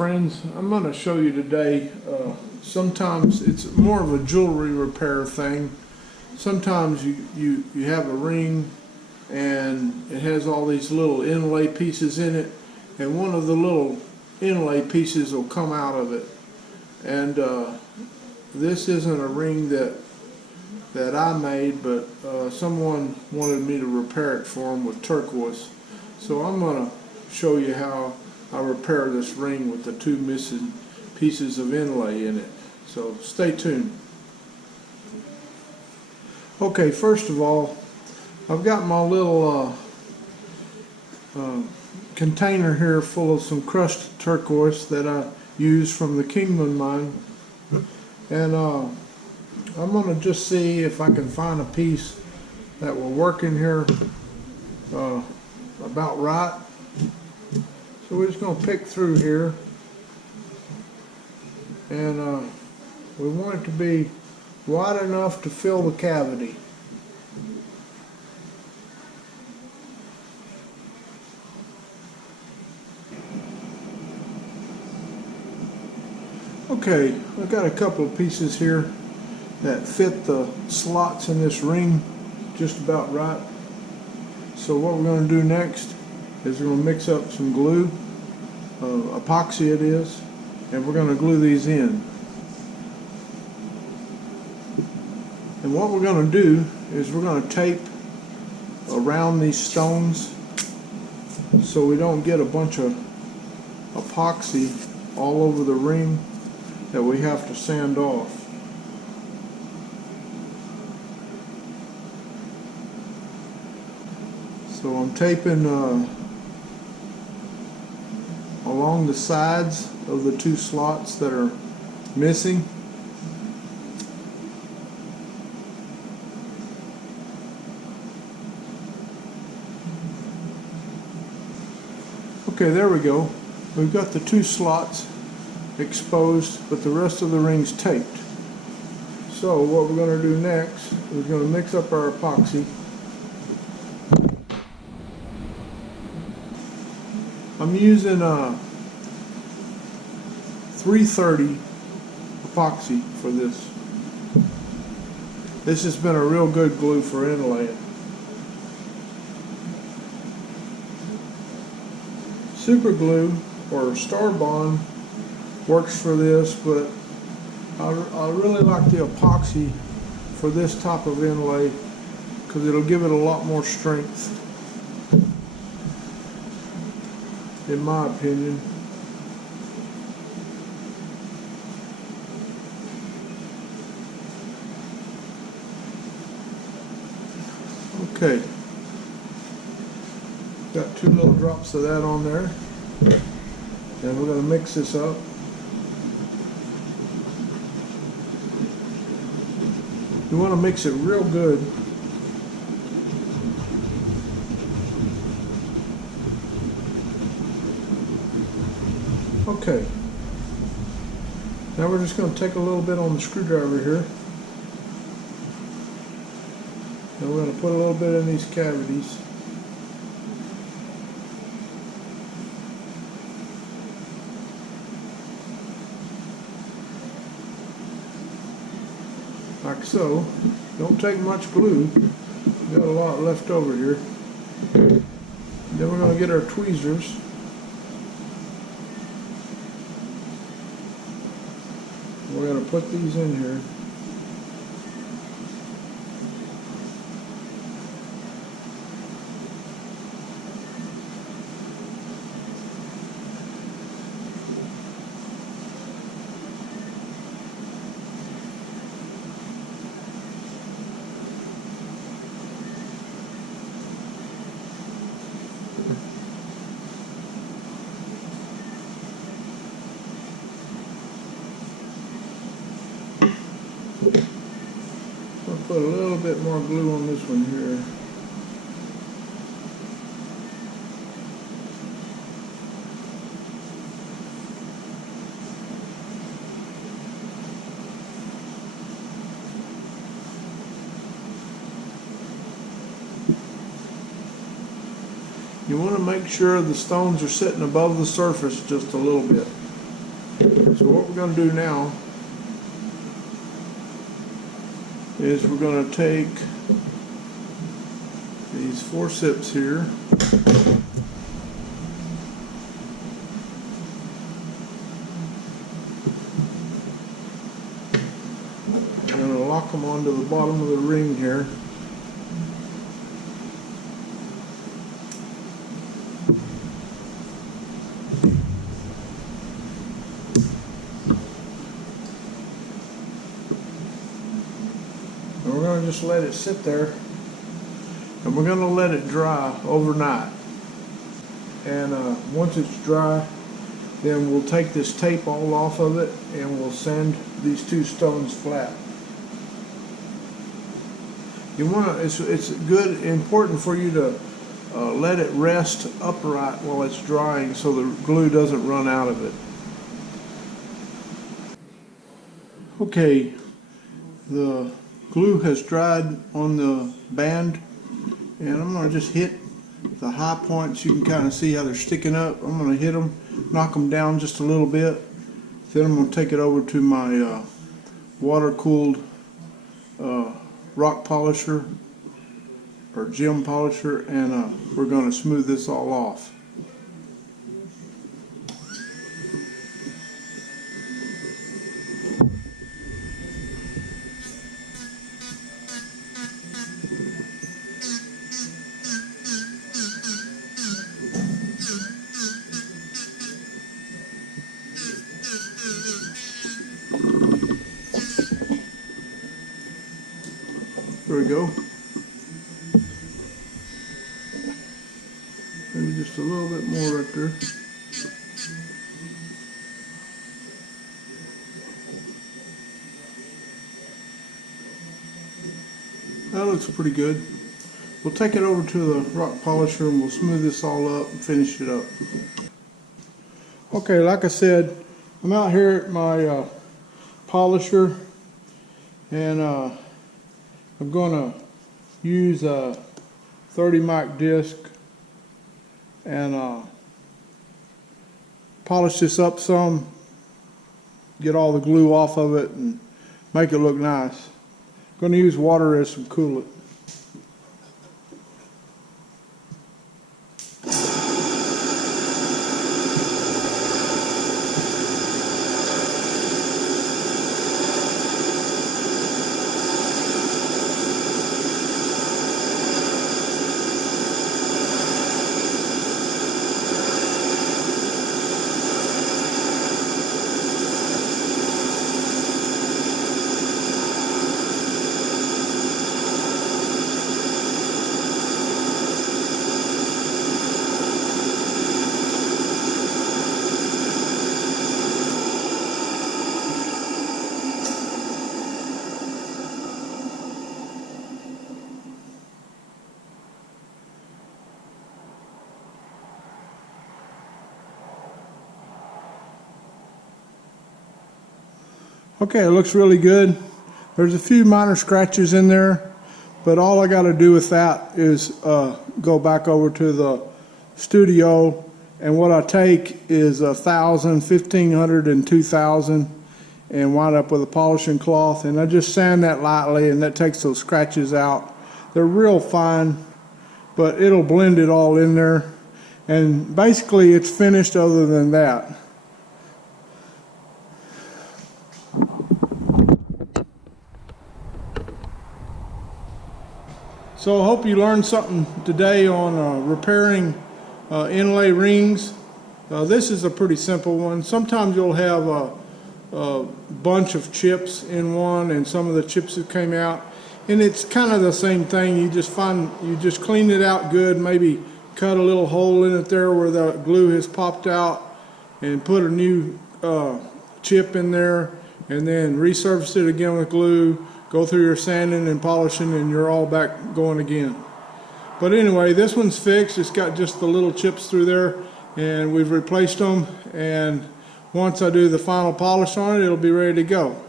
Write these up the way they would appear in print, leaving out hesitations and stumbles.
friends, I'm going to show you today, sometimes it's more of a jewelry repair thing. Sometimes you have a ring and it has all these little inlay pieces in it, and one of the little inlay pieces will come out of it. And this isn't a ring that I made, but someone wanted me to repair it for them with turquoise. So I'm going to show you how I repair this ring with the two missing pieces of inlay in it. So stay tuned. Okay, first of all, I've got my little container here full of some crushed turquoise that I used from the Kingman mine, and I'm going to just see if I can find a piece that will work in here about right. So we're just going to pick through here, and we want it to be wide enough to fill the cavity. Okay, I've got a couple of pieces here that fit the slots in this ring just about right. So what we're going to do next is we're going to mix up some glue, epoxy it is, and we're going to glue these in. And what we're going to do is we're going to tape around these stones so we don't get a bunch of epoxy all over the ring that we have to sand off. So I'm taping along the sides of the two slots that are missing. Okay, there we go. We've got the two slots exposed, but the rest of the ring's taped. So what we're going to do next is we're going to mix up our epoxy. I'm using 330 epoxy for this. This has been a real good glue for inlaying. Super glue or Star Bond works for this, but I really like the epoxy for this type of inlay because it'll give it a lot more strength, in my opinion. Okay, got two little drops of that on there, and we're going to mix this up. You want to mix it real good. Okay, now we're just going to take a little bit on the screwdriver here, and we're going to put a little bit in these cavities. Like so. Don't take much glue. We've got a lot left over here. Then we're going to get our tweezers. We're going to put these in here. I'll put a little bit more glue on this one here. You want to make sure the stones are sitting above the surface just a little bit. So what we're going to do now is we're going to take these forceps here, I'm going to lock them onto the bottom of the ring here. And we're going to just let it sit there, and we're going to let it dry overnight. And once it's dry, then we'll take this tape all off of it and we'll sand these two stones flat. You want to, it's good, important for you to let it rest upright while it's drying so the glue doesn't run out of it. Okay, the glue has dried on the band, and I'm going to just hit the high points. You can kind of see how they're sticking up. I'm going to hit them, knock them down just a little bit. Then I'm going to take it over to my water-cooled rock polisher or gem polisher, and we're going to smooth this all off. There we go. Maybe just a little bit more right there. That looks pretty good. We'll take it over to the rock polisher and we'll smooth this all up and finish it up. Okay, like I said, I'm out here at my polisher, and I'm going to use a 30 mic disc and polish this up some, get all the glue off of it and make it look nice. I'm going to use water as some coolant. Okay, it looks really good. There's a few minor scratches in there, but all I got to do with that is go back over to the studio, and what I take is 1,000, 1,500, and 2,000 and wind up with a polishing cloth, and I just sand that lightly, and that takes those scratches out. They're real fine, but it'll blend it all in there, and basically it's finished other than that. So I hope you learned something today on repairing inlay rings. This is a pretty simple one. Sometimes you'll have a bunch of chips in one, and some of the chips that came out, and it's kind of the same thing. You just clean it out good, maybe cut a little hole in it there where the glue has popped out, and put a new chip in there, and then resurface it again with glue. Go through your sanding and polishing, and you're all back going again. But anyway, this one's fixed. It's got just the little chips through there, and we've replaced them, and once I do the final polish on it, it'll be ready to go.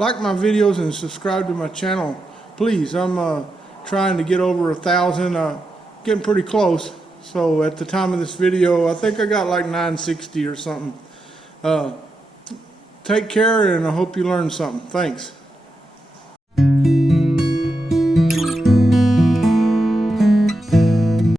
Like my videos and subscribe to my channel, please. I'm trying to get over 1,000, getting pretty close. So at the time of this video, I think I got like 960 or something. take care, and I hope you learned something. Thanks.